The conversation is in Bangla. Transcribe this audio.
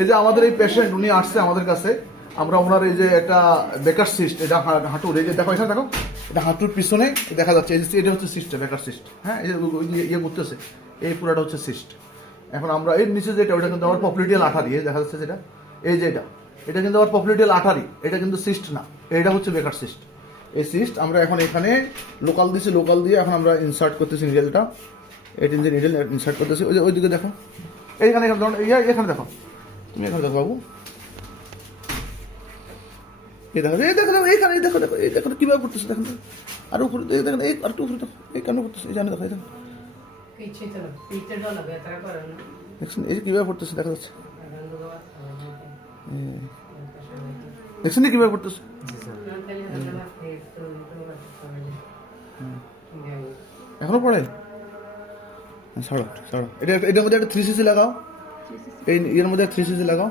এই যে আমাদের এই পেশেন্ট উনি আসছে আমাদের কাছে, আমরা ওনার এই যে একটা বেকার সিস্ট, এটা হাঁটুর, এই যে দেখো এখানে দেখো, এটা হাঁটুর পিছনে দেখা যাচ্ছে, এই যে এটা হচ্ছে সিস্ট, বেকার সিস্ট। হ্যাঁ, এই যে ইয়ে করতেছে, এই পুরাটা হচ্ছে সিস্ট। এখন আমরা এর নিচে যেটা, ওটা কিন্তু আবার পপুলেটিয়াল আঠারি, দেখা যাচ্ছে যেটা, এই যে এটা কিন্তু আবার পপুলেটিয়াল আঠারি, এটা কিন্তু সিস্ট না, এটা হচ্ছে বেকার সিস্ট। এই সিস্ট আমরা এখন এখানে লোকাল দিছি, লোকাল দিয়ে এখন আমরা ইনসার্ট করতেছি নিডেলটা, এই যে নিডেল ইনসার্ট করতেছি। ওইদিকে দেখো, এইখানে এখানে দেখো, তুমি এখানে দেখো বাবু, এই দেখো, এই দেখো এইখানে, এই দেখো দেখো, এই দেখো কিভাবে করতেছে, দেখেন আর উপরে দেখেন, এই আর একটু উপরে দেখো, এই কেন করতেছে, এই জানে দেখো, এই দেখো দেখছেন, এই যে কিভাবে করতেছে, দেখা যাচ্ছে, দেখছেন কিভাবে করতেছে। এখনো পড়ে, ছাড়ো ছাড়ো, এটার মধ্যে একটা 3cc লাগাও, এই এর মধ্যে 3cc লাগাও।